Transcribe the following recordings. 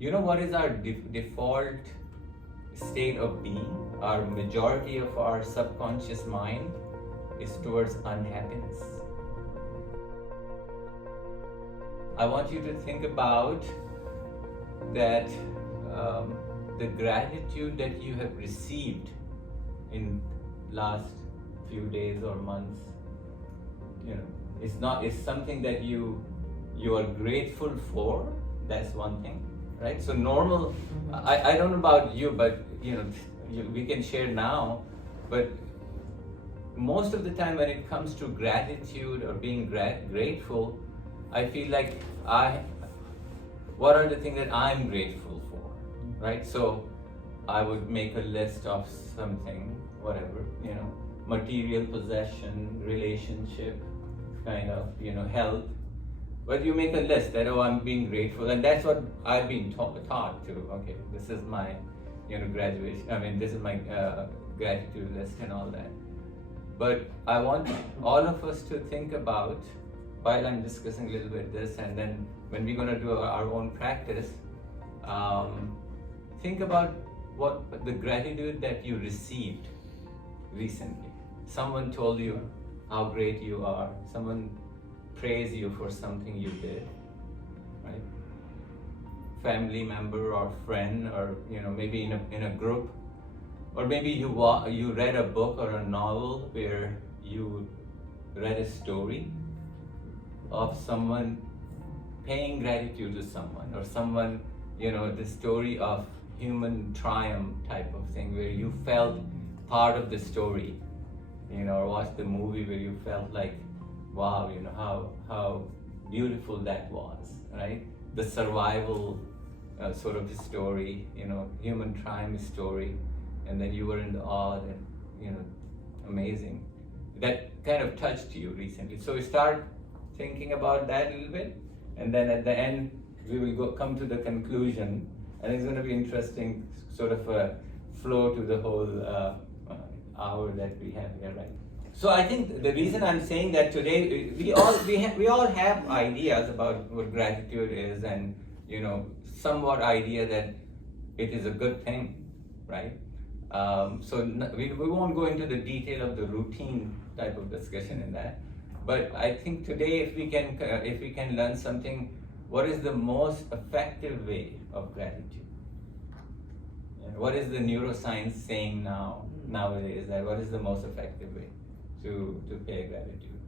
You know what is our default state of being? Our majority of our subconscious mind is towards unhappiness. I want you to think about that the gratitude that you have received in last few days or months, it's something that you are grateful for. That's one thing, right? So normal, I don't know about you, but we can share now, but most of the time when it comes to gratitude or being grateful, I feel like what are the things that I'm grateful for, right? So I would make a list of something, whatever, material possession, relationship, kind of, health. But you make a list that, I'm being grateful, and that's what I've been taught to. Okay, this is my, graduation. This is my gratitude list and all that. But I want all of us to think about, while I'm discussing a little bit this, and then when we're going to do our own practice, think about what the gratitude that you received recently. Someone told you how great you are. Someone praised you for something you did, right? Family member or friend, or maybe in a group, or maybe you read a book or a novel where you read a story of someone paying gratitude to someone, or someone, the story of human triumph type of thing, where you felt part of the story, or watched the movie where you felt like, wow, how beautiful that was, right? The survival sort of story, human triumph story, and then you were in the awe and, amazing. That kind of touched you recently. So we start thinking about that a little bit, and then at the end we will come to the conclusion, and it's going to be interesting, sort of a flow to the whole hour that we have here, right? So I think the reason I'm saying that today, we all have ideas about what gratitude is, and somewhat idea that it is a good thing, right? So we won't go into the detail of the routine type of discussion in that, but I think today, if we can learn something, what is the most effective way of gratitude? And what is the neuroscience saying nowadays? That what is the most effective way to pay gratitude?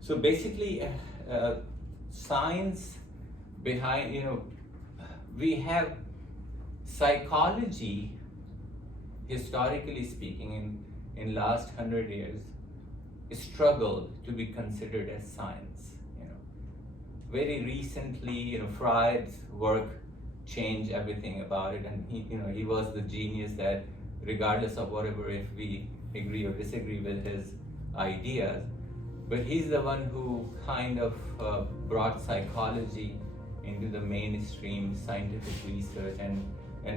So basically, science behind, we have psychology, historically speaking, in last 100 years, struggled to be considered as science. Very recently, Freud's work changed everything about it, and he was the genius that, regardless of whatever, if we agree or disagree with his ideas, but he's the one who kind of brought psychology into the mainstream scientific research, and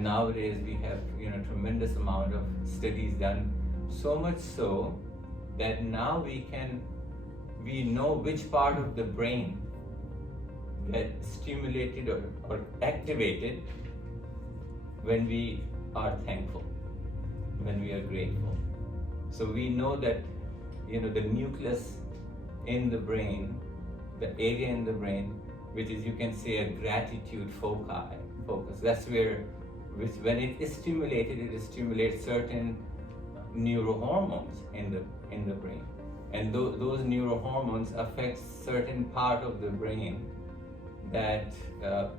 nowadays we have tremendous amount of studies done, so much so that now we know which part of the brain gets stimulated or activated when we are thankful, when we are grateful. So we know that the nucleus in the brain, the area in the brain, which is, you can say, a gratitude focus. That's where, when it is stimulated, it stimulates certain neurohormones in the brain, and those neurohormones affect certain part of the brain that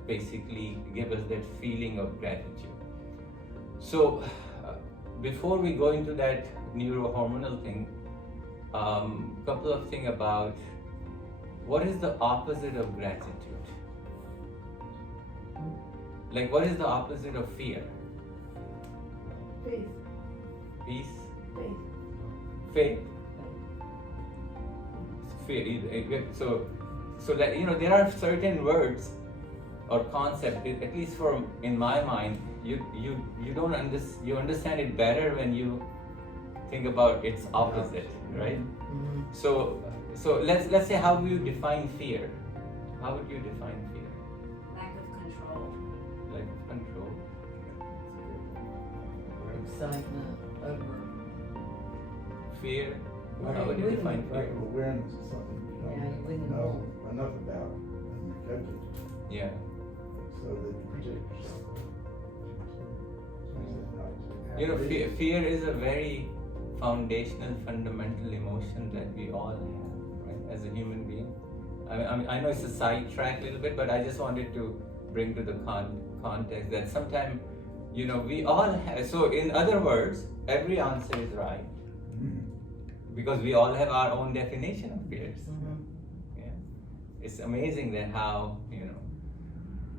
basically give us that feeling of gratitude. So before we go into that neurohormonal thing, couple of things about what is the opposite of gratitude. Like, what is the opposite of fear? Faith. Peace? Faith. Faith? Fear. So that, there are certain words or concepts, at least in my mind, you understand it better when you think about its opposite, right? Mm-hmm. So let's say, how do you define fear? How would you define fear? Lack of control. Lack of excitement over. Fear? Well, How would you wouldn't- define Lack fear? of awareness is something you Yeah, you don't wouldn't know know. enough about, and you judge it, Yeah. so that you protect yourself. You know, fear is a very foundational, fundamental emotion that we all have, right, as a human being. I know it's a sidetrack a little bit, but I just wanted to bring to the context that sometimes, you know, we all have, so in other words, every answer is right, because we all have our own definition of fears. Yeah. It's amazing that how, you know,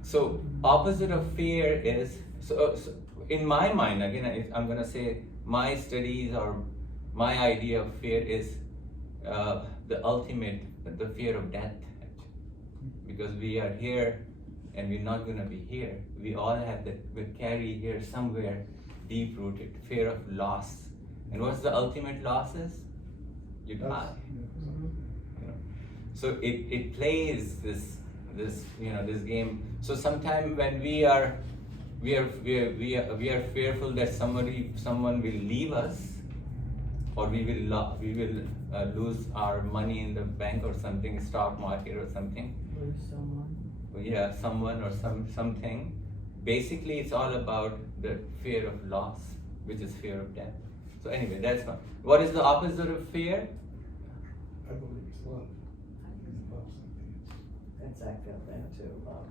so opposite of fear is, so in my mind, again, I'm going to say my studies or my idea of fear is the ultimate, the fear of death, because we are here and we're not going to be here. We all have that, we carry here somewhere deep rooted fear of loss. And what's the ultimate losses? You die. You know? So it plays this you know, this game. So sometimes when we are fearful that someone will leave us, or we will lose our money in the bank or something, stock market or something. Lose someone. Yeah, someone or something. Basically, it's all about the fear of loss, which is fear of death. So anyway, that's one. What is the opposite of fear? I believe it's love. Love something. That's, I feel that too, love.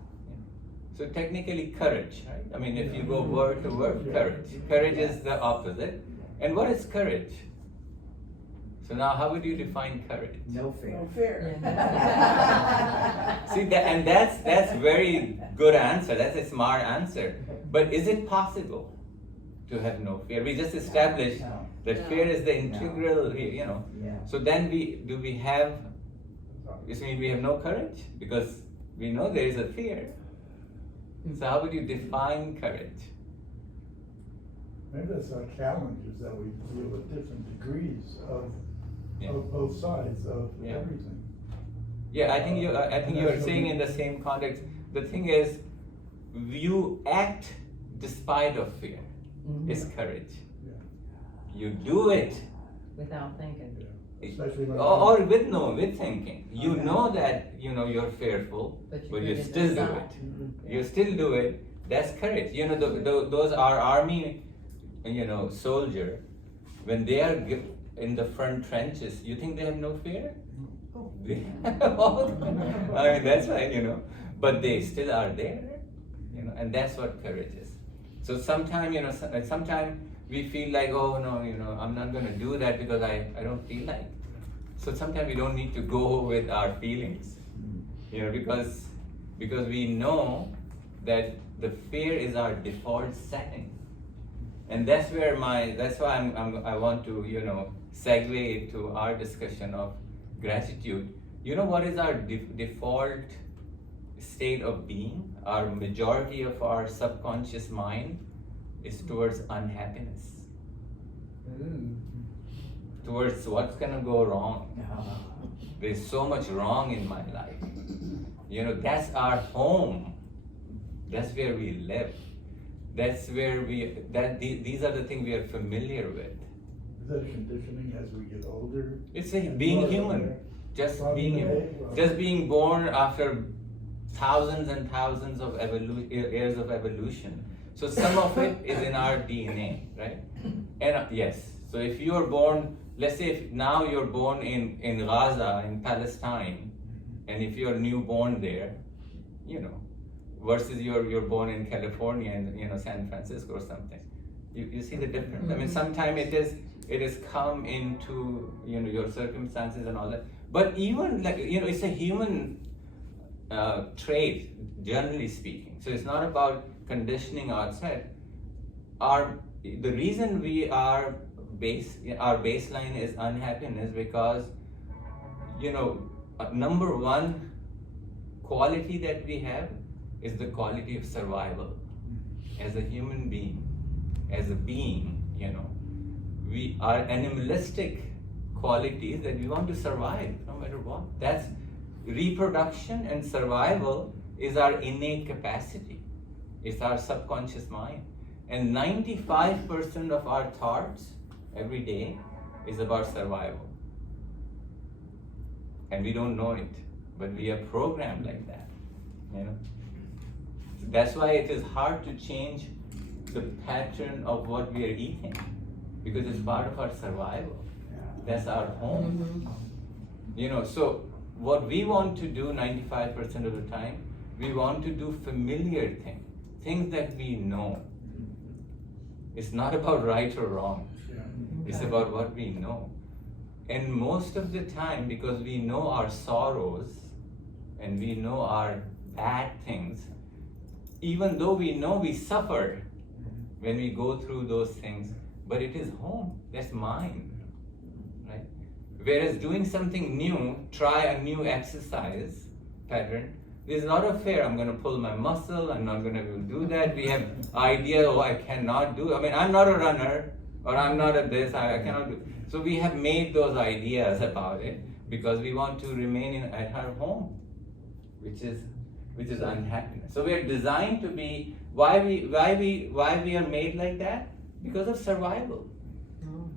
So technically courage, right? I mean, if you go Yeah. word to word, Yeah. courage. Courage is the opposite. And what is courage? So now how would you define courage? No fear. No fear. See that, and that's very good answer. That's a smart answer. But is it possible to have no fear? We just established No. that No. fear is the integral, you know. Yeah. So then do we have, you mean we have no courage? Because we know there is a fear. So how would you define courage? Maybe that's our challenges, that we deal with different degrees of Yeah. both sides of Yeah. everything. Yeah, I think you are saying in the same context. The thing is, you act despite of fear. Is courage. Yeah. You do it, Without thinking. Yeah. Especially when. or with thinking. You know that you're fearful, But but you you did it still do aside. it. You still do it. That's courage. You know, those are army, soldier. When they are in the front trenches, you think they have no fear? Oh. They have all the- I mean, that's right, but they still are there, and that's what courage is. So sometimes we feel like, oh no, I'm not going to do that because I don't feel like it. So sometimes we don't need to go with our feelings, because we know that the fear is our default setting. And that's why I want to, segue to our discussion of gratitude. You know what is our default state of being? Our majority of our subconscious mind is towards unhappiness, towards what's gonna go wrong. There's so much wrong in my life. That's our home. That's where we live. That's where these are the things we are familiar with. Is that a conditioning as we get older? It's being human, just being born after thousands and thousands of years of evolution. So some of it is in our DNA, right? And yes, so if you are born, let's say if now you're born in Gaza, in Palestine, and if you're newborn there, versus you're born in California and San Francisco or something, you see the difference. I mean, sometimes it is come into your circumstances and all that. But even it's a human trait, generally speaking. So it's not about conditioning outside. The reason our baseline is unhappiness because number one quality that we have is the quality of survival. As a human being, as a being, we are animalistic qualities that we want to survive no matter what. That's reproduction and survival is our innate capacity. It's our subconscious mind. And 95% of our thoughts every day is about survival. And we don't know it, but we are programmed like that. You know? That's why it is hard to change the pattern of what we are eating, because it's part of our survival. That's our home. You know, so what we want to do 95% of the time, we want to do familiar things that we know. It's not about right or wrong. It's about what we know. And most of the time, because we know our sorrows and we know our bad things, even though we know we suffered when we go through those things, but it is home, that's mine, right? Whereas doing something new, try a new exercise pattern, there's not a fear, I'm going to pull my muscle, I'm not going to do that. We have idea, oh, I cannot do, I mean, I'm not a runner, or I'm not a this, I cannot do. So we have made those ideas about it because we want to remain at our home, which is unhappiness. So we are designed to be, why we are made like that? Because of survival.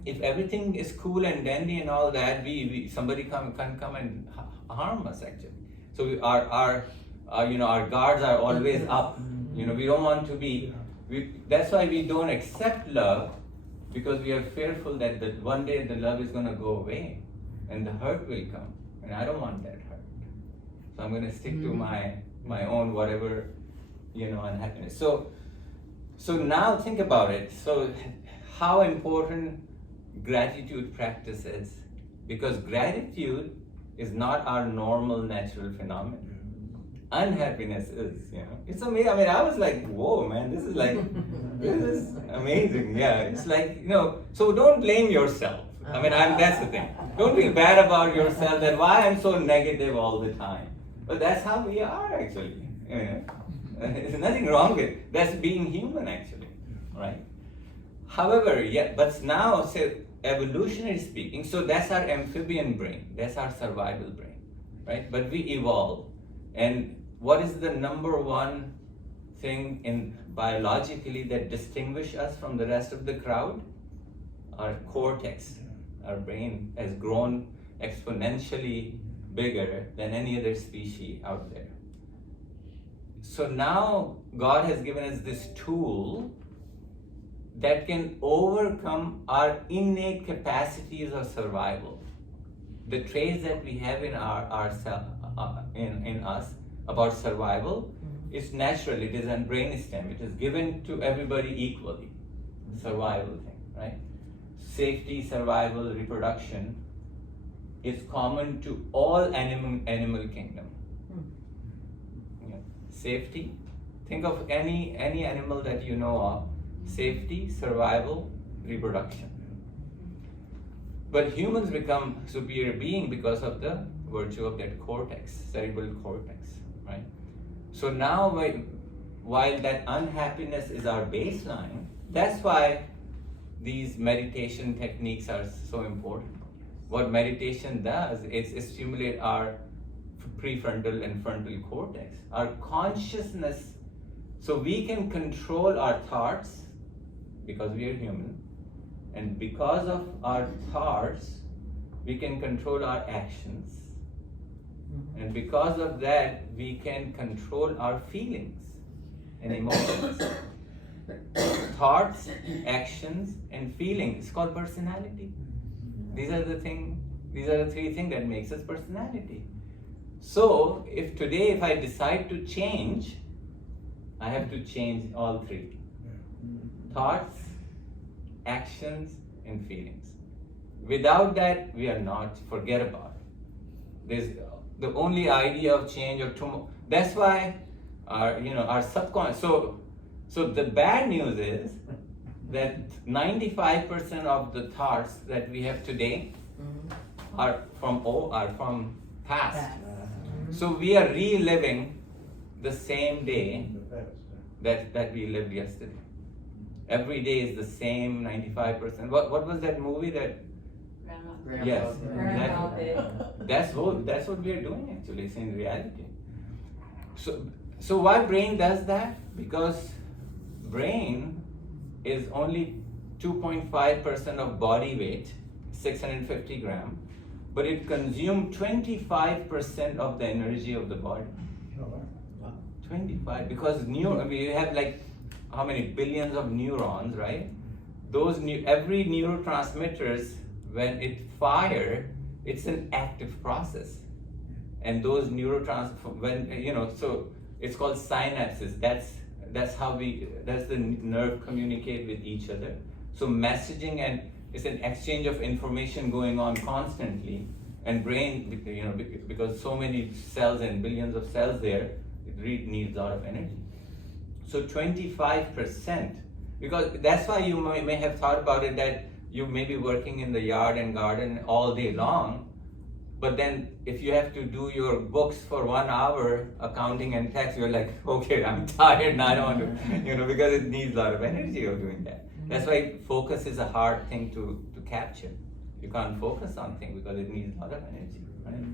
If everything is cool and dandy and all that, somebody can come and harm us actually. So our guards are always up. You know, we don't want to be. That's why we don't accept love, because we are fearful that one day the love is going to go away and the hurt will come, and I don't want that hurt. So I'm going to stick to my own whatever, unhappiness. So now think about it. So how important gratitude practice is, because gratitude is not our normal natural phenomenon. Unhappiness is, it's amazing. I mean, I was like, whoa, man, this is amazing. Yeah, it's like, so don't blame yourself. I mean, that's the thing. Don't feel bad about yourself that why I'm so negative all the time. But that's how we are actually. There's nothing wrong with it. That's being human actually, right? However, but now, say, evolutionary speaking, so that's our amphibian brain, that's our survival brain, right? But we evolve. And what is the number one thing in biologically that distinguishes us from the rest of the crowd? Our cortex, our brain has grown exponentially bigger than any other species out there. So now God has given us this tool that can overcome our innate capacities of survival. The traits that we have in in us about survival is natural. It is a brainstem. It is given to everybody equally. Survival thing, right? Safety, survival, reproduction is common to all animal kingdom. Safety. Think of any animal that you know of. Safety, survival, reproduction. But humans become superior being because of the virtue of that cortex, cerebral cortex, right? So now, while that unhappiness is our baseline, that's why these meditation techniques are so important. What meditation does is stimulate our prefrontal and frontal cortex, our consciousness, so we can control our thoughts because we are human, and because of our thoughts, we can control our actions. And because of that, we can control our feelings and emotions. Thoughts, actions, and feelings. It's called personality. These are the three things that makes us personality. So, if I decide to change, I have to change all three. Thoughts, actions, and feelings. Without that, we are not. Forget about it. There's the only idea of change or tomorrow. That's why our subconscious. So the bad news is that 95% of the thoughts that we have today are from past. So we are reliving the same day that we lived yesterday. Every day is the same 95%. What was that movie that? Yes, exactly. That's what we are doing actually. It's in reality. So why brain does that? Because brain is only 2.5% of body weight, 650 grams, but it consumes 25% of the energy of the body. 25, because we have like how many billions of neurons, right? Those every neurotransmitters, when it fire, it's an active process, and those so it's called synapses. That's how that's the nerve communicate with each other. So messaging, and it's an exchange of information going on constantly, and brain, because so many cells and billions of cells there, it needs a lot of energy. So 25%, because that's why you may have thought about it that you may be working in the yard and garden all day long, but then if you have to do your books for 1 hour, accounting and tax, you're like, okay, I'm tired now, I don't want to, because it needs a lot of energy of doing that. That's why focus is a hard thing to capture. You can't focus on things because it needs a lot of energy, right?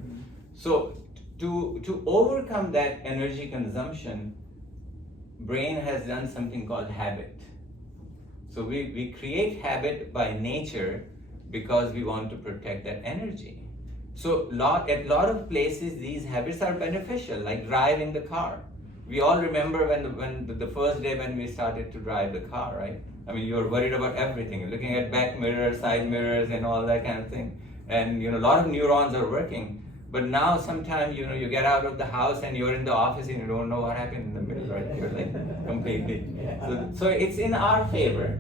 So to overcome that energy consumption, brain has done something called habit. So we create habit by nature because we want to protect that energy. So at a lot of places, these habits are beneficial, like driving the car. We all remember when the first day when we started to drive the car, right? I mean, you're worried about everything. You're looking at back mirrors, side mirrors, and all that kind of thing. And a lot of neurons are working. But now sometimes, you get out of the house and you're in the office and you don't know what happened in the middle, right? You're like completely. So it's in our favor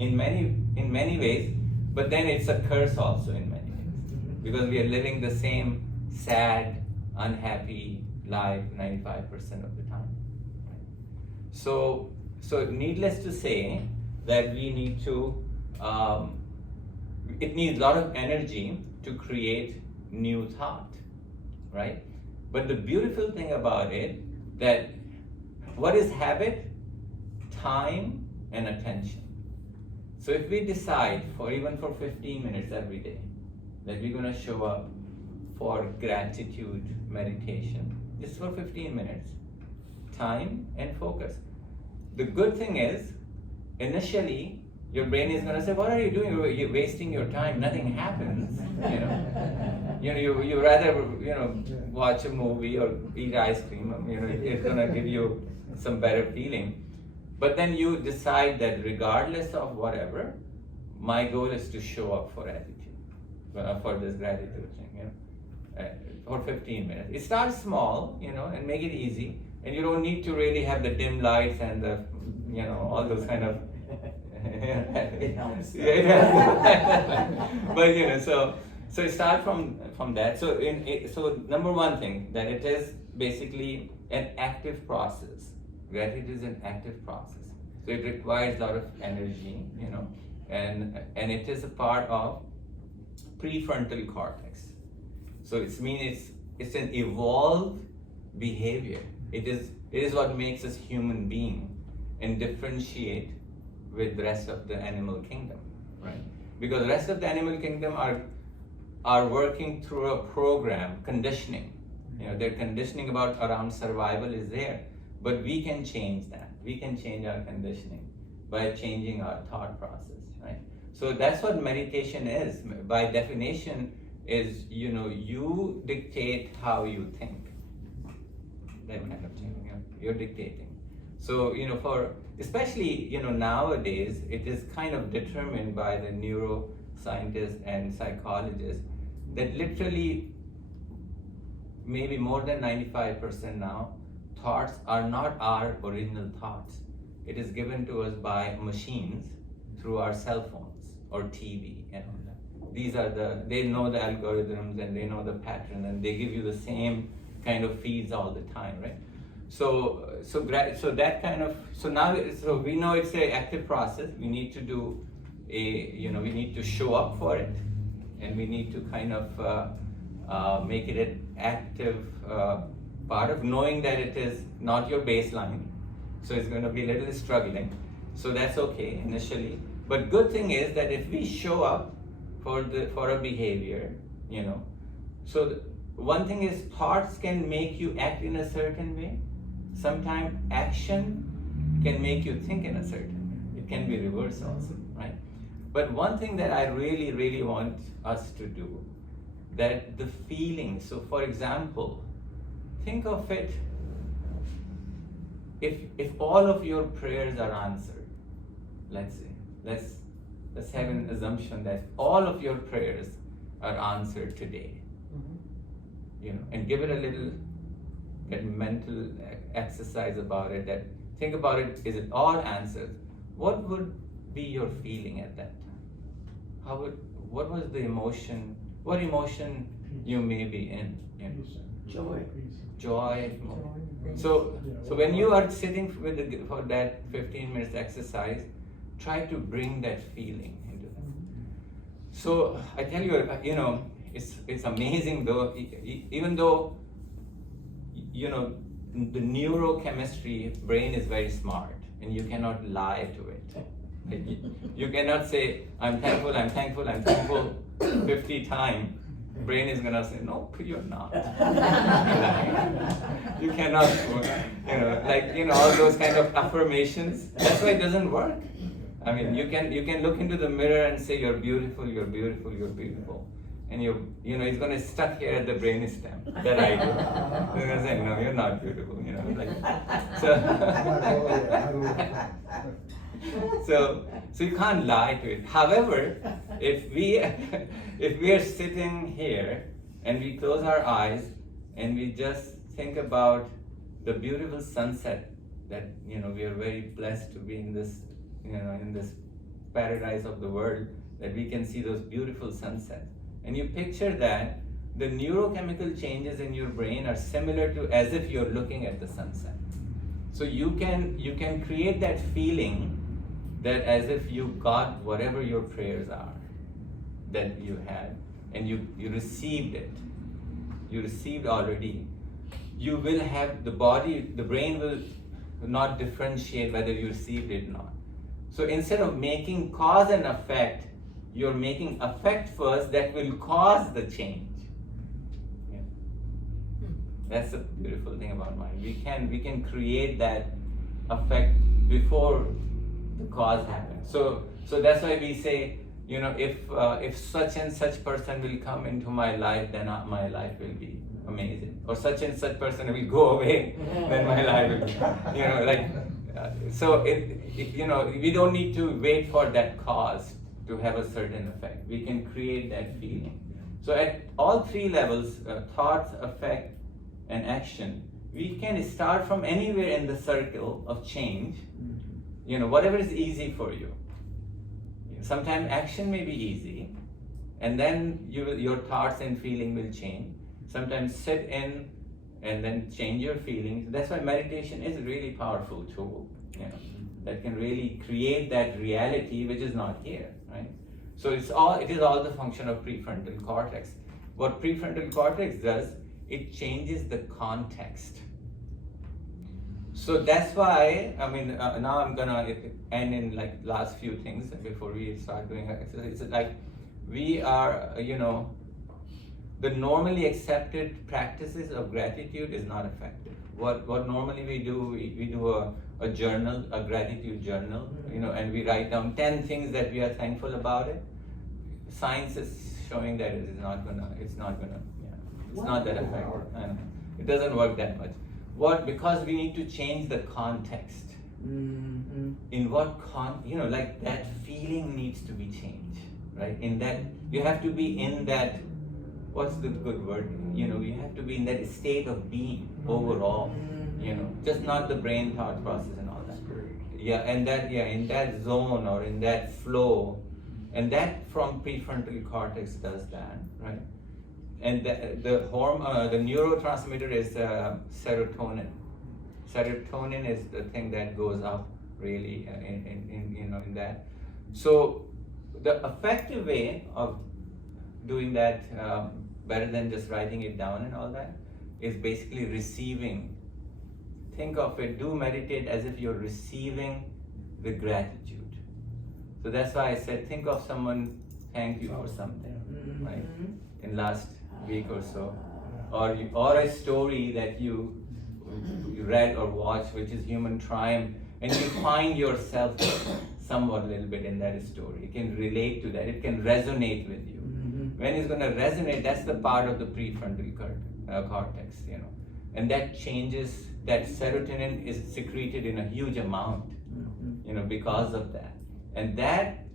in many ways, but then it's a curse also in many ways. Because we are living the same sad, unhappy life 95% of the time. So needless to say that we need to, it needs a lot of energy to create new thought, right? But the beautiful thing about it, that what is habit? Time and attention. So if we decide even for 15 minutes every day that we're going to show up for gratitude meditation, just for 15 minutes, time and focus. The good thing is, initially, your brain is going to say, what are you doing? You're wasting your time. Nothing happens. You rather watch a movie or eat ice cream. It's going to give you some better feeling. But then you decide that regardless of whatever, my goal is to show up for attitude, for this gratitude thing. For 15 minutes. It starts small, and make it easy. And you don't need to really have the dim lights and the, all those kind of. It helps. But so start from that. So number one thing, that it is basically an active process. Gratitude is an active process. So it requires a lot of energy, and it is a part of prefrontal cortex. So it's an evolved behavior. It is what makes us human being and differentiate with the rest of the animal kingdom, right? Because the rest of the animal kingdom are working through a program, conditioning. Their conditioning around survival is there, but we can change that. We can change our conditioning by changing our thought process, right? So that's what meditation is. By definition, is you dictate how you think. That kind of thing. You're dictating. So for especially nowadays, it is kind of determined by the neuroscientists and psychologists that literally maybe more than 95% now thoughts are not our original thoughts. It is given to us by machines through our cell phones or TV and all that. They know the algorithms and they know the pattern, and they give you the same kind of feeds all the time, right? So that kind of, so we know it's an active process. We need to do we need to show up for it, and we need to kind of make it an active part of knowing that it is not your baseline. So it's going to be a little struggling. So that's okay initially. But good thing is that if we show up for a behavior, so one thing is thoughts can make you act in a certain way. Sometimes action can make you think in a certain way. It can be reversed also, right? But one thing that I really, really want us to do, that the feeling, so for example, think of it, if all of your prayers are answered, let's say, let's have an assumption that all of your prayers are answered today, and give it a little mental exercise about it, that think about it, is it all answered? What would be your feeling at that time? What was the emotion, what emotion you may be in? Joy. Joy. So when you are sitting for that 15 minutes exercise, try to bring that feeling into that. So I tell you, it's amazing though, even though, the neurochemistry, brain is very smart and you cannot lie to it. You cannot say, I'm thankful 50 times. Brain is gonna say, no, you're not. You cannot, all those kind of affirmations. That's why it doesn't work. I mean, you can look into the mirror and say, you're beautiful, you're beautiful, you're beautiful. And it's gonna stuck here at the brain stem, that idea. It's gonna say, no, you're not beautiful, so you can't lie to it. However, if we are sitting here and we close our eyes and we just think about the beautiful sunset that we are very blessed to be in this in this paradise of the world, that we can see those beautiful sunsets, and you picture that, the neurochemical changes in your brain are similar to as if you're looking at the sunset. So you can create that feeling that as if you got whatever your prayers are that you had, and you received it. You received already. You will have the brain will not differentiate whether you received it or not. So instead of making cause and effect, you're making effect first that will cause the change. Yeah. That's the beautiful thing about mind. We can create that effect before the cause happens. So that's why we say, if such and such person will come into my life, then my life will be amazing. Or such and such person will go away, then my life will be, we don't need to wait for that cause to have a certain effect. We can create that feeling. So at all three levels, thoughts, affect, and action, we can start from anywhere in the circle of change. Whatever is easy for you. Sometimes action may be easy, and then your thoughts and feeling will change. Sometimes sit in and then change your feelings. That's why meditation is a really powerful tool, that can really create that reality which is not here, right? So it is all the function of prefrontal cortex. What prefrontal cortex does, it changes the context. So that's why, now I'm gonna end in last few things before we start doing exercise. It's we are, the normally accepted practices of gratitude is not effective. What normally we do, we do a journal, a gratitude journal, and we write down 10 things that we are thankful about it. Science is showing that it's not that effective. It doesn't work that much. Because we need to change the context. In what that feeling needs to be changed, right? In that, you have to be in that, what's the good word? You have to be in that state of being overall, just not the brain thought process and all that. In that zone or in that flow, and that from prefrontal cortex does that, right? And the neurotransmitter is serotonin. Serotonin is the thing that goes up really in that. So the effective way of doing that, better than just writing it down and all that, is basically receiving. Think of it, do meditate as if you're receiving the gratitude. So that's why I said, think of someone thank you for something, right? In last week or so, or a story that you read or watched, which is human triumph, and you find yourself somewhat a little bit in that story. It can relate to that. It can resonate with you. When it's going to resonate, that's the part of the prefrontal cortex, you know, and that changes. That serotonin is secreted in a huge amount, you know, because of that, and that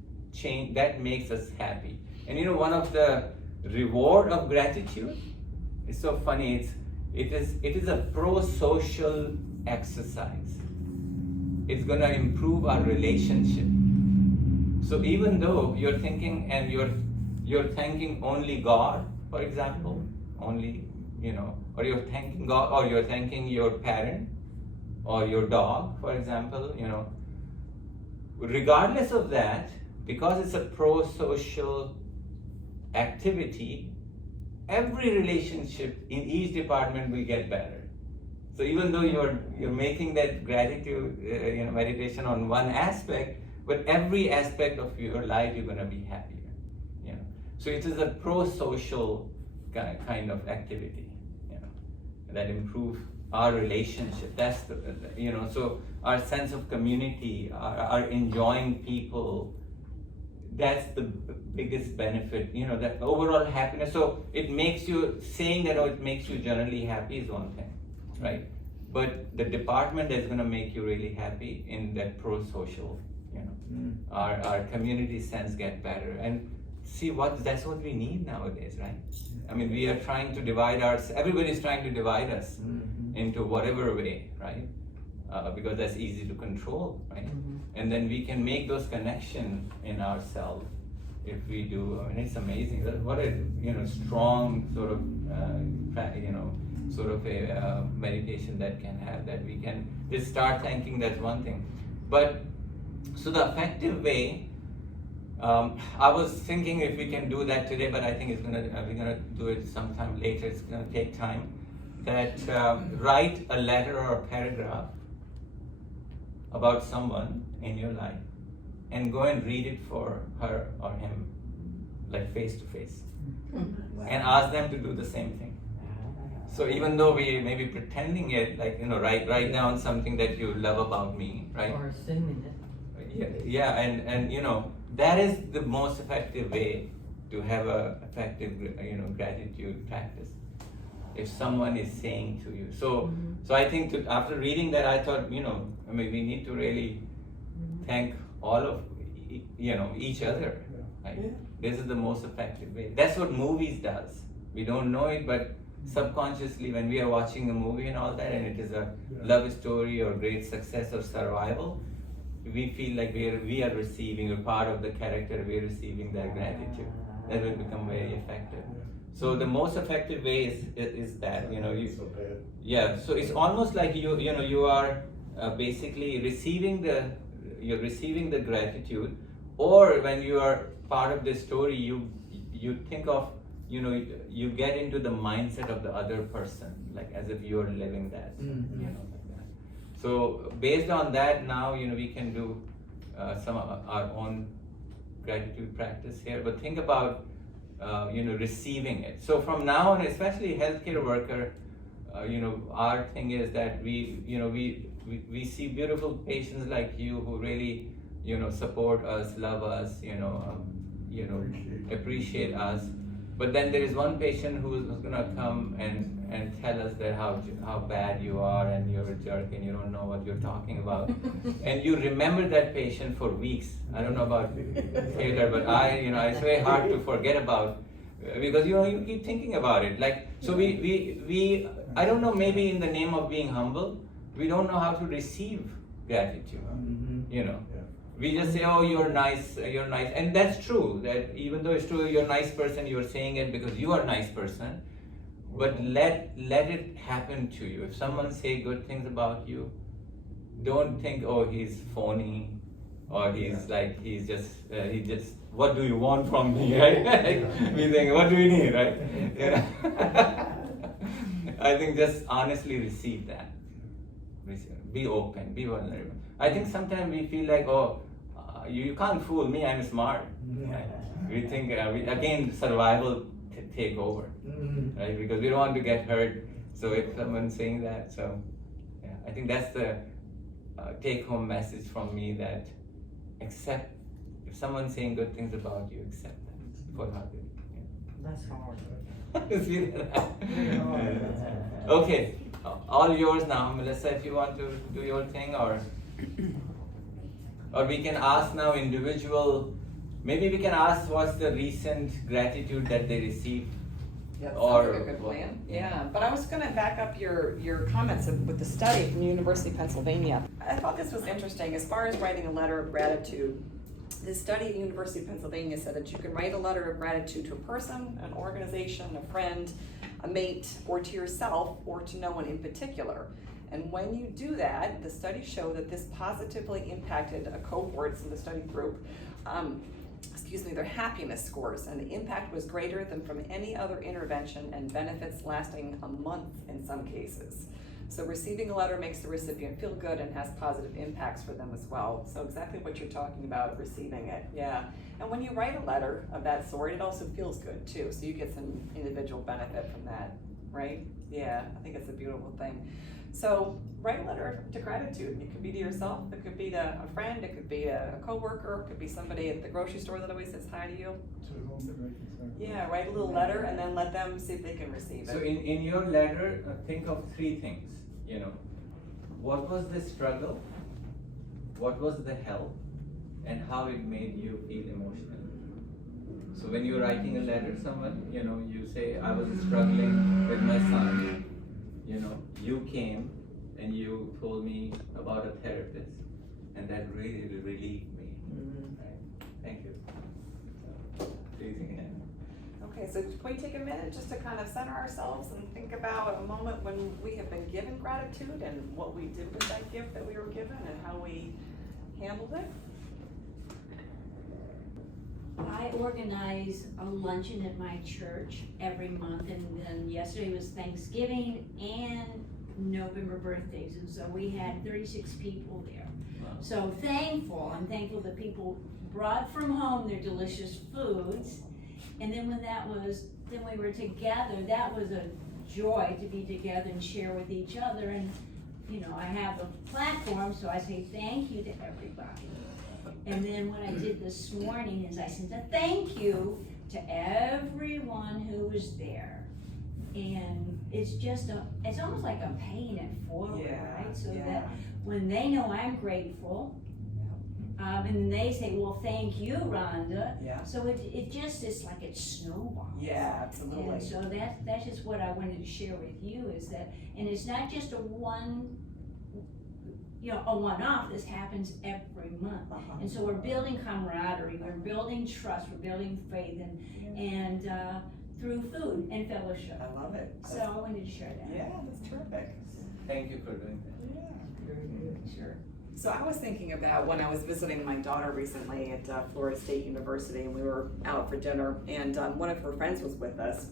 makes us happy. And you know, one of the reward of gratitude is so funny. It is a pro-social exercise. It's going to improve our relationship. So even though you're thinking and you're thanking only God, for example, only, you know, or you're thanking God, or you're thanking your parent or your dog, for example, you know, regardless of that, because it's a pro-social activity, every relationship in each department will get better. So even though you're making that gratitude, you know, meditation on one aspect, but every aspect of your life you're going to be happier. You know, so it is a pro-social kind of activity, you know, that improves our relationship. That's the, you know, so our sense of community, our enjoying people. That's the biggest benefit, you know, that overall happiness. So it makes you, saying that, oh, it makes you generally happy is one thing, right? But the department that's going to make you really happy in that pro-social, you know, our community sense get better. And see, that's what we need nowadays, right? I mean, we are trying to divide everybody's trying to divide us into whatever way, right? Because that's easy to control, right? And then we can make those connections in ourselves if we do. I mean, it's amazing. What a, you know, strong sort of you know, sort of a meditation that can have, that we can just start thanking. That's one thing. But so the effective way, I was thinking if we can do that today, but I think we're gonna do it sometime later. It's gonna take time. That write a letter or a paragraph about someone in your life and go and read it for her or him, like face to face, and ask them to do the same thing. So even though we may be pretending it, like, you know, write down something that you love about me, right? Or singing it. Yeah, and you know, that is the most effective way to have a effective, you know, gratitude practice. If someone is saying to you, so I think after reading that, I thought, you know, I mean, we need to really thank all of, you know, each other. Right? Yeah. This is the most effective way. That's what movies does. We don't know it, but subconsciously, when we are watching a movie and all that, and it is a love story or great success or survival, we feel like we are receiving, a part of the character, we are receiving their gratitude. That will become very effective. So the most effective way is that, you know, so it's almost like you are basically receiving the gratitude, or when you are part of the story, you think of, you know, you get into the mindset of the other person, like as if you are living that, you know, like that. So based on that, now, you know, we can do some of our own gratitude practice here, but think about you know, receiving it. So from now on, especially healthcare worker, you know, our thing is that we see beautiful patients like you who really, you know, support us, love us, you know, appreciate us. But then there is one patient who's gonna come and tell us that how bad you are and you're a jerk and you don't know what you're talking about. And you remember that patient for weeks. I don't know about Taylor, but it's very hard to forget about, because, you know, you keep thinking about it. Like, so we I don't know, maybe in the name of being humble, we don't know how to receive gratitude, you know. We just say, oh, you're nice, and that's true, that even though it's true, you're a nice person, you're saying it because you are a nice person, but let it happen to you. If someone say good things about you, don't think, oh, he's phony, or he's just, what do you want from me, right? We think, what do we need, right? Yeah. I think just honestly receive that. Be open, be vulnerable. I think sometimes we feel like, oh, you can't fool me, I'm smart. Right? We think, again, survival take over, right? Because we don't want to get hurt. So if someone's saying that, so yeah, I think that's the take-home message from me, that accept, if someone's saying good things about you, accept them for how they. That's hard. See that? Very hard. Okay, all yours now, Melissa, if you want to do your thing, or we can ask now individual, maybe we can ask what's the recent gratitude that they received. Yeah, that Or sounds like a good plan. Yeah, but I was gonna back up your comments with the study from the University of Pennsylvania. I thought this was interesting, as far as writing a letter of gratitude. This study at the University of Pennsylvania said that you can write a letter of gratitude to a person, an organization, a friend, a mate, or to yourself, or to no one in particular. And when you do that, the study showed that this positively impacted a cohort in the study group, their happiness scores, and the impact was greater than from any other intervention, and benefits lasting a month in some cases. So receiving a letter makes the recipient feel good and has positive impacts for them as well. So exactly what you're talking about, receiving it, yeah. And when you write a letter of that sort, it also feels good too, so you get some individual benefit from that, right? Yeah, I think it's a beautiful thing. So write a letter to gratitude. It could be to yourself, it could be to a friend, it could be a coworker, it could be somebody at the grocery store that always says hi to you. To whom it may concern. Yeah, write a little letter and then let them see if they can receive So it. in your letter, think of three things, you know. What was the struggle? What was the help? And how it made you feel emotionally. So when you're writing a letter to someone, you know, you say, I was struggling with my son. You know, you came and you told me about a therapist, and that really relieved me. Right? Thank you. Raising hand. Okay, so can we take a minute just to kind of center ourselves and think about a moment when we have been given gratitude and what we did with that gift that we were given and how we handled it? I organize a luncheon at my church every month, and then yesterday was Thanksgiving and November birthdays, and so we had 36 people there. Wow. So I'm thankful that people brought from home their delicious foods, and then when we were together, that was a joy to be together and share with each other. And you know, I have a platform, so I say thank you to everybody. And then what I did this morning is I sent a thank you to everyone who was there. And it's just it's almost like I'm paying it forward, right? So that when they know I'm grateful, and then they say, well, thank you, Rhonda. Yeah. So it just is like it snowballs. Yeah, absolutely. And so that's just what I wanted to share with you, is that, and it's not just a one-off, this happens every month. And so we're building camaraderie, we're building trust, we're building faith, and through food and fellowship. I love it. So I wanted to share that. Yeah, that's terrific. Thank you for doing that. Yeah, very good. Sure. So I was thinking about when I was visiting my daughter recently at Florida State University, and we were out for dinner, and one of her friends was with us,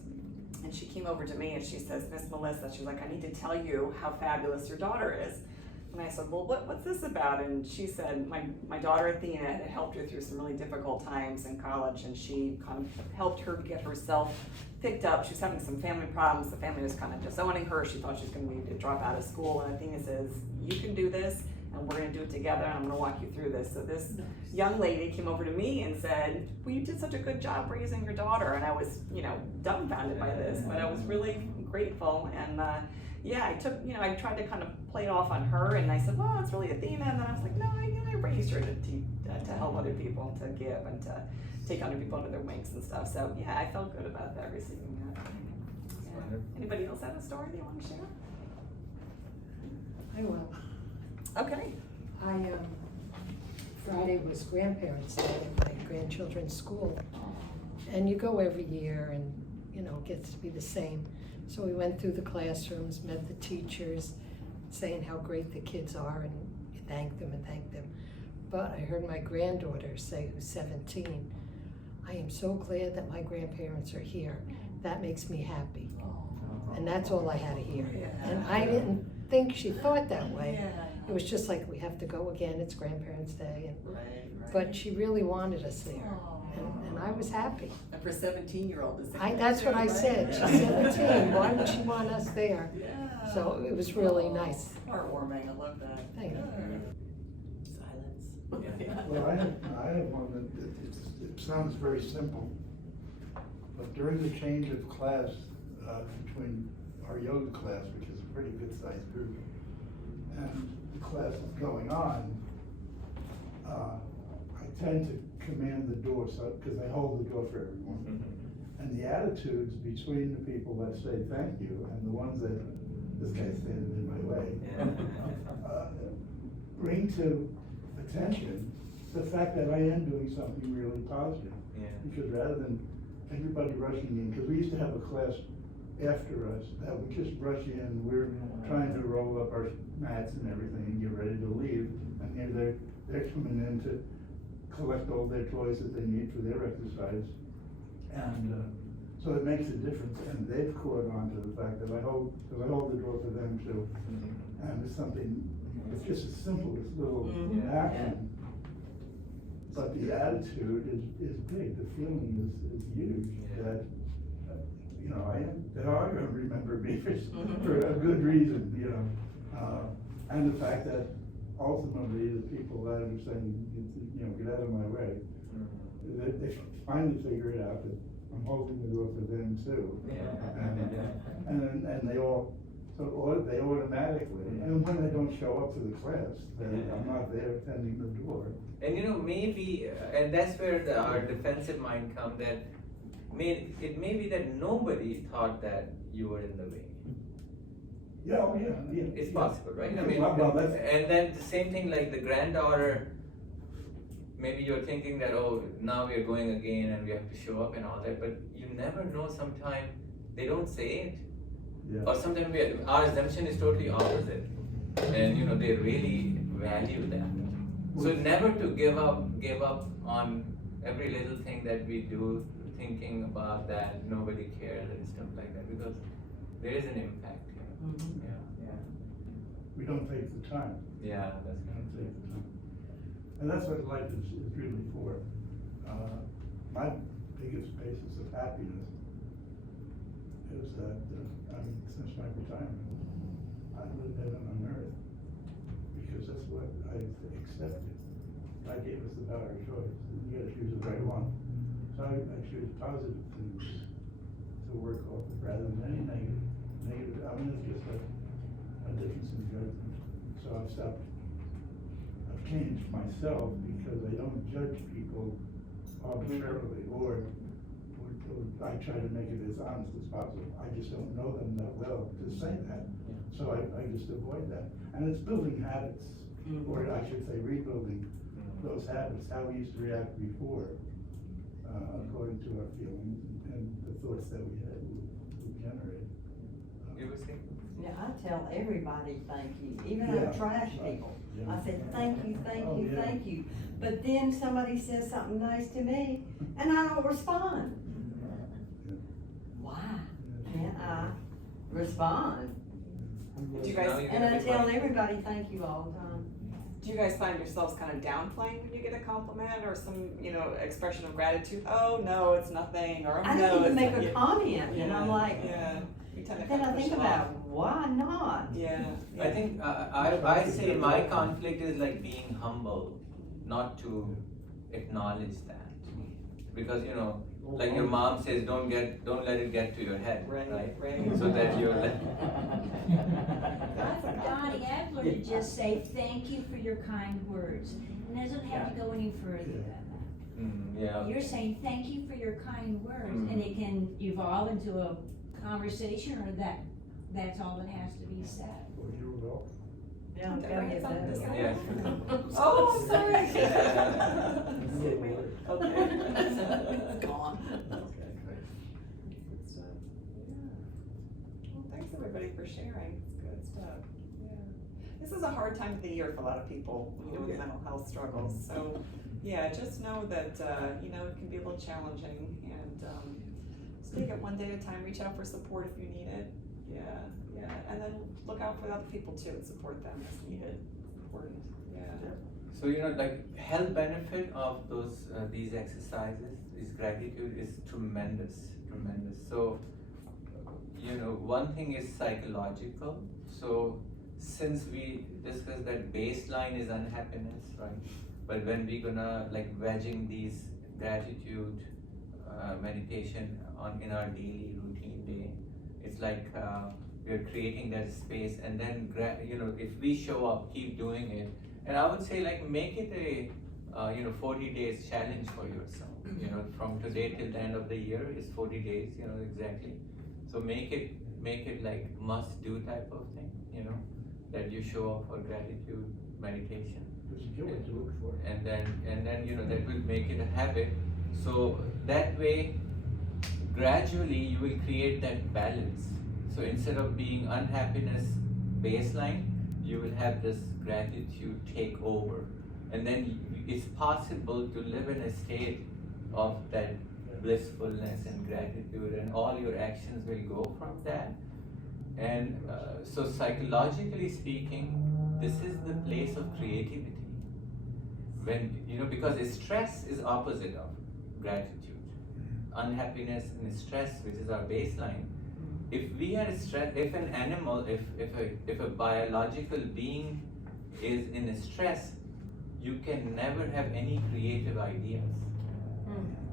and she came over to me and she says, Miss Melissa, she's like, I need to tell you how fabulous your daughter is. And I said, well, what's this about? And she said, my daughter Athena had helped her through some really difficult times in college, and she kind of helped her get herself picked up. She was having some family problems. The family was kind of disowning her. She thought she was going to need to drop out of school. And Athena says, you can do this, and we're going to do it together, and I'm going to walk you through this. So this young lady came over to me and said, well, you did such a good job raising your daughter. And I was, dumbfounded by this, but I was really grateful. And I tried to kind of play it off on her, and I said, well, it's really Athena. And then I was like, no, I raised her to help other people, to give, and to take other people under their wings and stuff. So yeah, I felt good about that, receiving that. Yeah. Anybody else have a story they want to share? I will. Okay. Friday was Grandparents' Day at my grandchildren's school. And you go every year and, it gets to be the same. So we went through the classrooms, met the teachers, saying how great the kids are, and you thank them and thank them. But I heard my granddaughter say, who's 17, I am so glad that my grandparents are here. That makes me happy. And that's all I had to hear. And I didn't think she thought that way. It was just like, we have to go again, it's Grandparents' Day. But she really wanted us there, and I was happy. And for a 17-year-old, That's what I said, she's 17, why would she want us there? Yeah. So it was really nice. Heartwarming, I love that. Thank you. Silence. Well, I have one that, it sounds very simple, but during the change of class, between our yoga class, which is a pretty good sized group, and the class is going on, I tend to command the door, so, because I hold the door for everyone. And the attitudes between the people that say thank you and the ones that, this guy's standing in my way, bring to attention the fact that I am doing something really positive. Yeah. Because rather than everybody rushing in, because we used to have a class after us that would just rush in, we're trying to roll up our mats and everything and get ready to leave, and they're coming in to collect all their toys that they need for their exercise. And so it makes a difference, and they've caught on to the fact that I hold the door for them too. And it's something, it's just the simplest little action. But the attitude is big, the feeling is huge, that, you know, they're all gonna remember me for a good reason, you know. And the fact that ultimately the people that are saying, you know, get out of my way, they finally figure it out that I'm holding the door for them too. And they all, they automatically, and when they don't show up to the class, I'm not there attending the door. And you know, maybe, and that's where our defensive mind comes, that it may be that nobody thought that you were in the way. Yeah, oh, yeah. It's possible, right? I mean, Well, that's, and then the same thing like the granddaughter, maybe you're thinking that, oh, now we're going again and we have to show up and all that, but you never know, sometimes they don't say it. yeah. Or sometimes our assumption is totally opposite. And you know, they really value that. So never to give up on every little thing that we do, thinking about that nobody cares and stuff like that, because there is an impact here. We don't take the time. Yeah, that's We right. don't take the time. And that's what life is really for. My biggest basis of happiness is that, since my retirement, I live heaven on earth, because that's what I've accepted. God gave us the power of choice, and you gotta choose the right one. So I choose positive things to work off of rather than any negative. It's just a difference in judgment. So I've changed myself because I don't judge people arbitrarily, or I try to make it as honest as possible. I just don't know them that well to say that. So I just avoid that. And it's building habits, or I should say rebuilding those habits, how we used to react before, according to our feelings and the thoughts that we had we generated. You were saying? Yeah, I tell everybody thank you, even Yeah. our trash people. Yeah. I said, thank you, Oh, yeah. thank you. But then somebody says something nice to me and I don't respond. Why can't I respond? Do you guys, Now you're And gonna I be tell like- everybody thank you all the time. do you guys find yourselves kind of downplaying when you get a compliment or some, you know, expression of gratitude? Oh, no, it's nothing, or oh, I no, didn't even it's make not- a comment and I'm like, Yeah, we tend to then kind I of push think it about, off. why not? Yeah. I think I say my conflict is like being humble, not to acknowledge that, because you know, like your mom says, don't let it get to your head, Right, right? right. So that you're like, Donnie, I've learned to just say thank you for your kind words. And it doesn't have to go any further than that. yeah. You're saying thank you for your kind words, and it can evolve into a conversation, or that's all that has to be said. Well, you're welcome. Yeah, Did I bring it something to say? Yes. Oh, I'm sorry. Yeah. Excuse me. Okay. It's gone. Okay, great. Good stuff. Yeah. Well, thanks everybody for sharing. It's good stuff. Yeah. This is a hard time of the year for a lot of people, you know, with mental health struggles. So, yeah, just know that, you know, it can be a little challenging, and just take it one day at a time. Reach out for support if you need it. Yeah, yeah. And then look out for other people too and support them as needed. It's important. Yeah. So you know, like health benefit of these exercises, this gratitude is tremendous. So you know, one thing is psychological. So since we discussed that baseline is unhappiness, right? But when we're gonna like wedging these gratitude meditation in our daily routine day, it's like we're creating that space, and then if we show up, keep doing it, and I would say like make it a 40 days challenge for yourself. From today till the end of the year is 40 days. Exactly. So make it like must do type of thing. That you show up for gratitude meditation. And then that will make it a habit. So that way, gradually you will create that balance. So instead of being unhappiness baseline, you will have this gratitude take over, and then it's possible to live in a state of that blissfulness and gratitude, and all your actions will go from that. And so psychologically speaking, this is the place of creativity. When because stress is opposite of gratitude. Unhappiness and stress, which is our baseline. If we are stressed, if an animal, if a biological being is in stress, you can never have any creative ideas,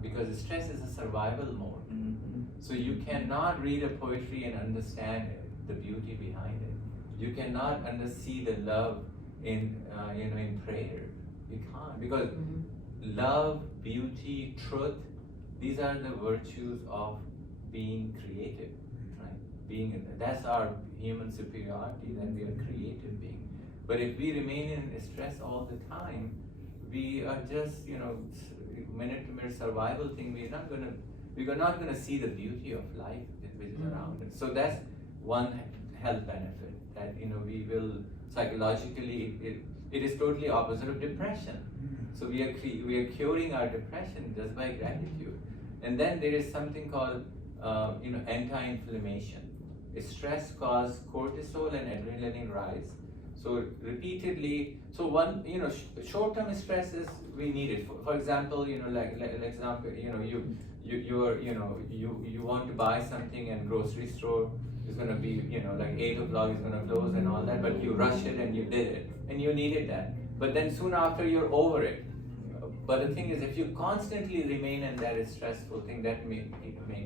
because stress is a survival mode. So you cannot read a poetry and understand the beauty behind it. You cannot see the love in prayer. You can't, because love, beauty, truth, these are the virtues of being creative, right? That's our human superiority, that we are creative being. But if we remain in stress all the time, we are just minute to minute survival thing. We're not gonna see the beauty of life which is around us. So that's one health benefit, that we will psychologically, it is totally opposite of depression. So we are curing our depression just by gratitude. And then there is something called anti-inflammation. Stress causes cortisol and adrenaline rise. So repeatedly, one short-term stress is we need it. For example, like example, you want to buy something, and grocery store is gonna be like 8 o'clock is gonna close and all that, but you rush it and you did it and you needed that. But then soon after you're over it. But the thing is, if you constantly remain in that stressful thing, that make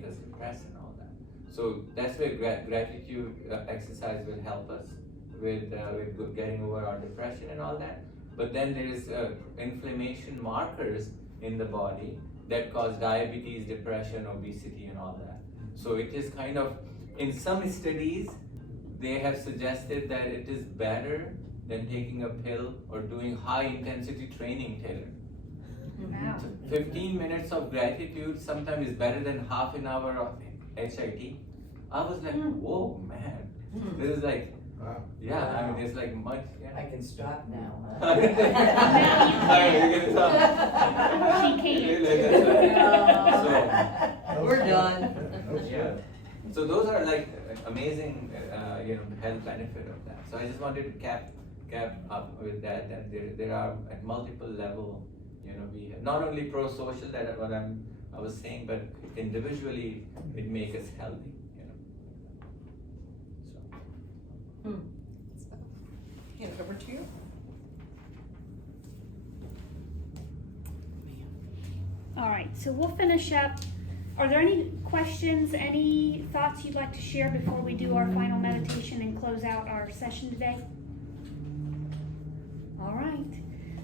us depressed and all that. So that's where gratitude exercise will help us with getting over our depression and all that. But then there is inflammation markers in the body that cause diabetes, depression, obesity, and all that. So it is kind of, in some studies, they have suggested that it is better than taking a pill or doing high intensity training, Taylor. Wow. 15 minutes of gratitude sometimes is better than half an hour of HIT. I was like, whoa, man. This is like, yeah, I mean, it's like much. Yeah. I can stop now, huh? All right, you can stop. She can't. We're done. Yeah. So those are like amazing, health benefit of that. So I just wanted to cap up with that there are at multiple level, we have not only pro-social, that what I was saying, but individually it makes us healthy, So. Hand it over to you. All right, so we'll finish up. Are there any questions, any thoughts you'd like to share before we do our final meditation and close out our session today? All right.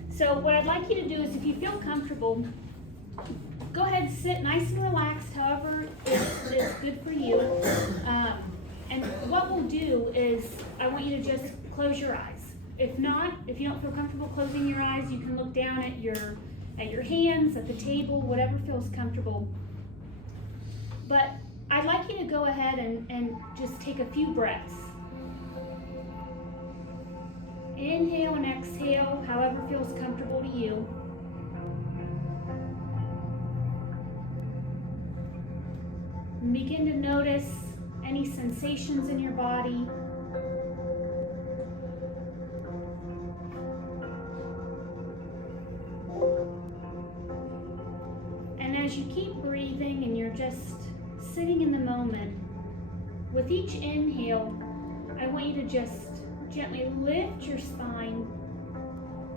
So what I'd like you to do is, if you feel comfortable, go ahead and sit nice and relaxed, however is good for you. And what we'll do is, I want you to just close your eyes. If not, if you don't feel comfortable closing your eyes, you can look down at your hands, at the table, whatever feels comfortable. But I'd like you to go ahead and just take a few breaths. Inhale and exhale, however feels comfortable to you. And begin to notice any sensations in your body. And as you keep breathing and you're just sitting in the moment, with each inhale, I want you to just gently lift your spine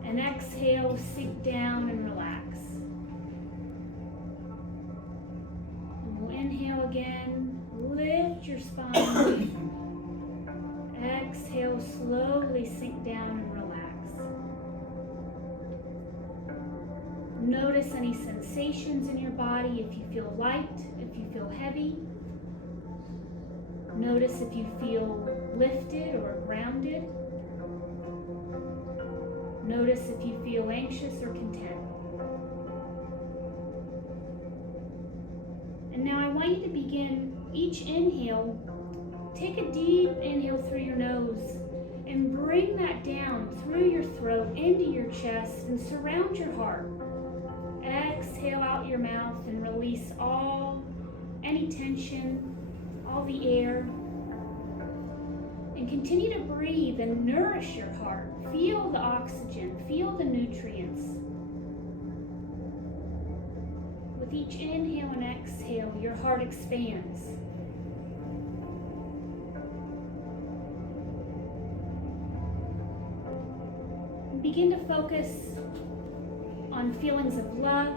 And exhale, sink down and relax. And we'll inhale again, lift your spine. Exhale, slowly sink down and relax. Notice any sensations in your body, if you feel light, if you feel heavy. Notice if you feel lifted or grounded. Notice if you feel anxious or content. And now I want you to begin each inhale. Take a deep inhale through your nose and bring that down through your throat into your chest and surround your heart. Exhale out your mouth and release any tension, all the air. And continue to breathe and nourish your heart. Feel the oxygen, feel the nutrients. With each inhale and exhale, your heart expands. And begin to focus on feelings of love,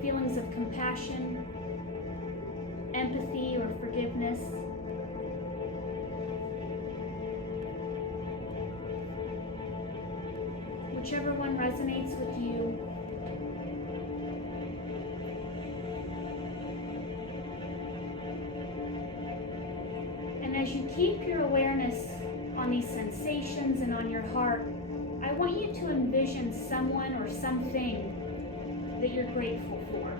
feelings of compassion, empathy or forgiveness. Whichever one resonates with you. And as you keep your awareness on these sensations and on your heart, I want you to envision someone or something that you're grateful for.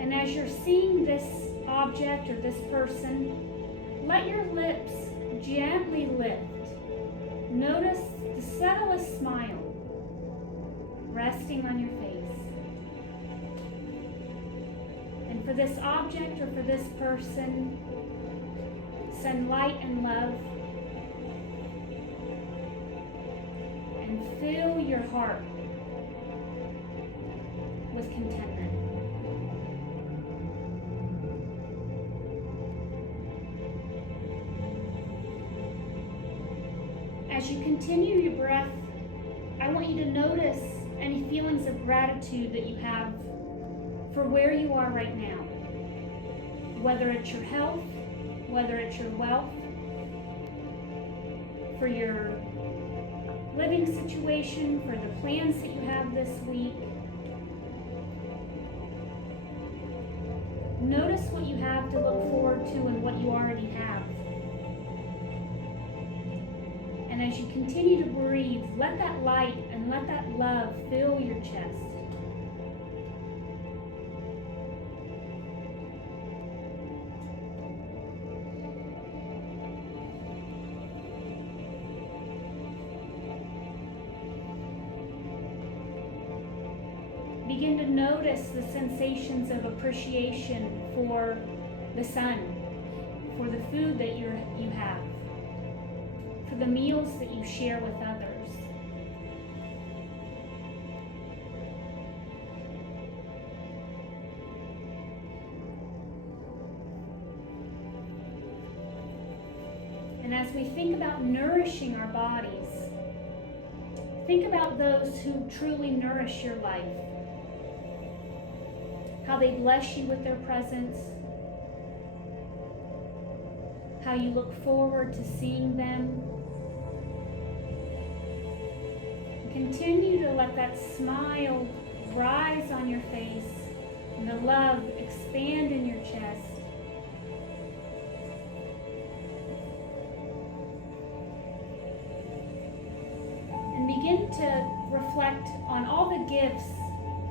And as you're seeing this object or this person, let your lips gently lift. Notice the subtlest smile resting on your face. And for this object or for this person, send light and love. And fill your heart with contentment. As you continue your breath, I want you to notice any feelings of gratitude that you have for where you are right now. Whether it's your health, whether it's your wealth, for your living situation, for the plans that you have this week. Notice what you have to look forward to and what you already have. And as you continue to breathe, let that light and let that love fill your chest. Begin to notice the sensations of appreciation for the sun, for the food that you have, for the meals that you share with others. And as we think about nourishing our bodies, think about those who truly nourish your life. How they bless you with their presence, how you look forward to seeing them. Continue to let that smile rise on your face and the love expand in your chest. And begin to reflect on all the gifts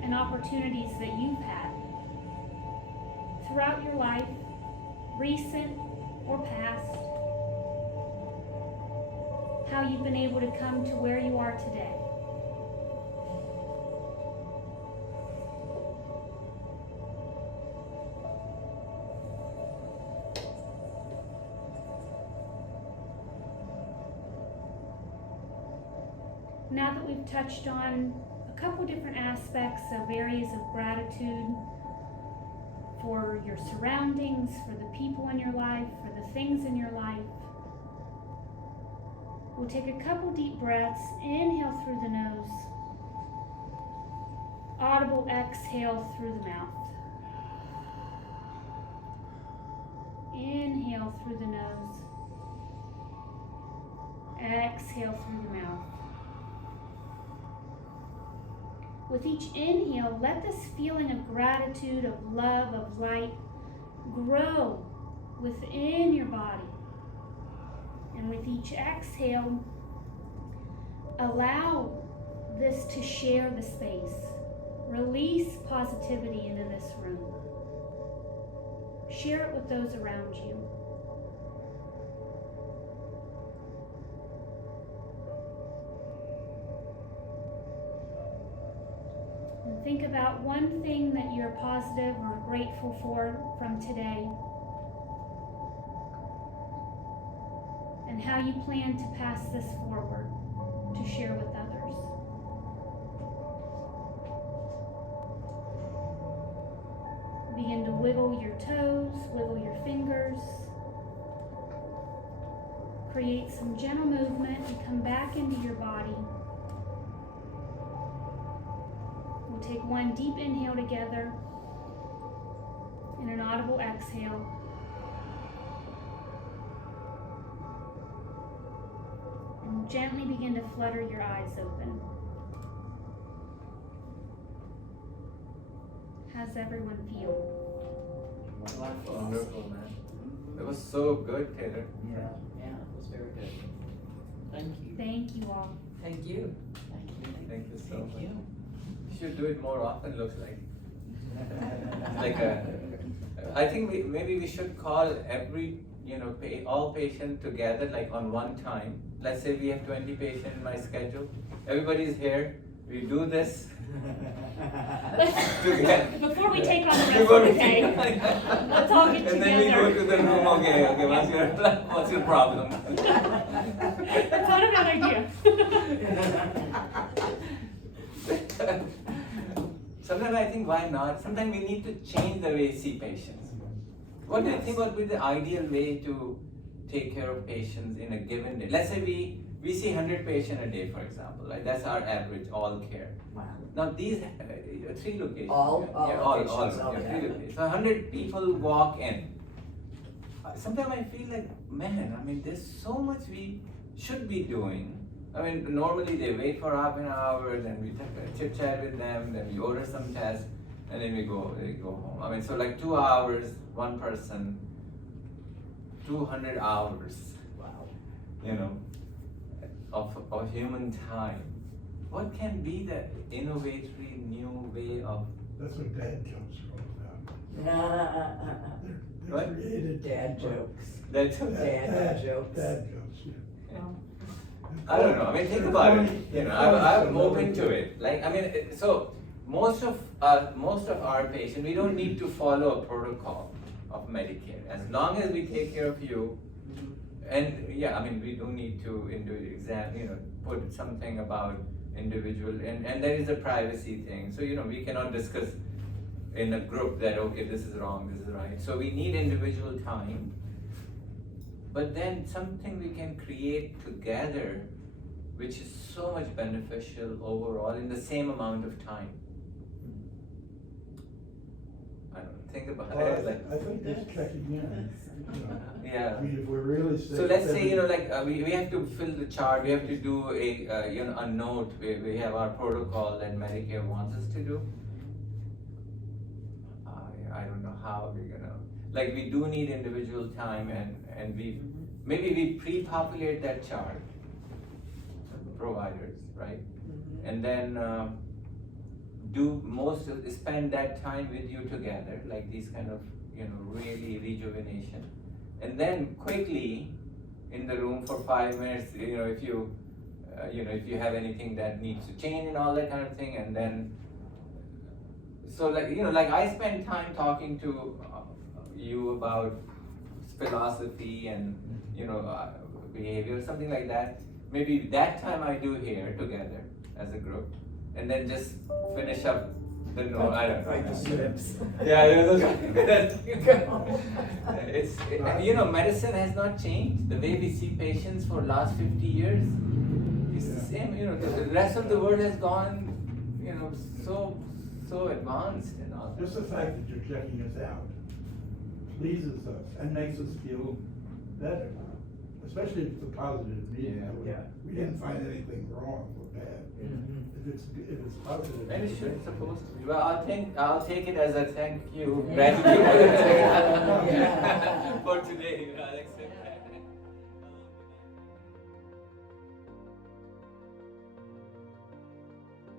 and opportunities that you've had throughout your life, recent or past, how you've been able to come to where you are today. Now that we've touched on a couple different aspects of areas of gratitude for your surroundings, for the people in your life, for the things in your life, We'll take a couple deep breaths. Inhale through the nose. Audible exhale through the mouth. Inhale through the nose. Exhale through the mouth. With each inhale, let this feeling of gratitude, of love, of light grow within your body. And with each exhale, allow this to share the space. Release positivity into this room. Share it with those around you. And think about one thing that you're positive or grateful for from today, and how you plan to pass this forward to share with others. Begin to wiggle your toes, wiggle your fingers. Create some gentle movement and come back into your body. We'll take one deep inhale together and an audible exhale. And gently begin to flutter your eyes open. How's everyone feel? Wonderful, man. It was so good, Taylor. Yeah, it was very good. Thank you. Thank you all. Thank you. Thank you. Thank you so Thank much. you. You should do it more often, looks like. I think maybe we should call every, all patients together, like on one time. Let's say we have 20 patients in my schedule. Everybody's here. We do this together. Before we take on the rest of the day, let's all get And then we go together. to the room. Okay. What's your problem? That's not a bad idea. Sometimes I think, why not? Sometimes we need to change the way we see patients. What do you think would be the ideal way to take care of patients in a given day? Let's say we see 100 patients a day, for example. Like that's our average, all care. Wow. Now these 3 locations. All locations, all, okay. 3 locations. So 100 people walk in. Sometimes I feel like, man, there's so much we should be doing. Normally they wait for half an hour, then we chit chat with them, then we order some tests, and then they go home. So like 2 hours, one person, 200 hours. Wow. Of human time. What can be the innovatory new way of? That's what dad jokes are all about. They're What? created. Dad jokes. That's Dad jokes. Dad jokes, yeah. I don't know. Think about it. I'm open to it. So most of our patients, we don't need to follow a protocol of Medicare. As long as we take care of you, and we do need to put something about individual, and there is a privacy thing. So we cannot discuss in a group that okay, this is wrong, this is right. So we need individual time. But then something we can create together, which is so much beneficial overall in the same amount of time. I don't know, think about it. I think that's checking in. Yeah. If we're really sick. So let's say, we have to fill the chart, we have to do a note, we have our protocol that Medicare wants us to do. I don't know how we're gonna, we do need individual time, and maybe we pre-populate that chart, providers, right? And then spend that time with you together, like these kind of, really rejuvenation. And then quickly in the room for 5 minutes, if you have anything that needs to change and all that kind of thing, and then, so I spend time talking to you about philosophy and, behavior, something like that. Maybe that time I do here together as a group, and then just finish up No, I don't know. Like the strips. Yeah, those it's, you know, medicine has not changed. The way we see patients for last 50 years, it's the same. You know, the rest of the world has gone, you know, so advanced and all. Just the fact that you're checking us out pleases us and makes us feel better, especially if it's a positive meeting. Yeah. We didn't find anything wrong or bad. If it's positive. And it should supposed to be. Well, I'll take it as a thank you, gratitude for today. I'll accept that.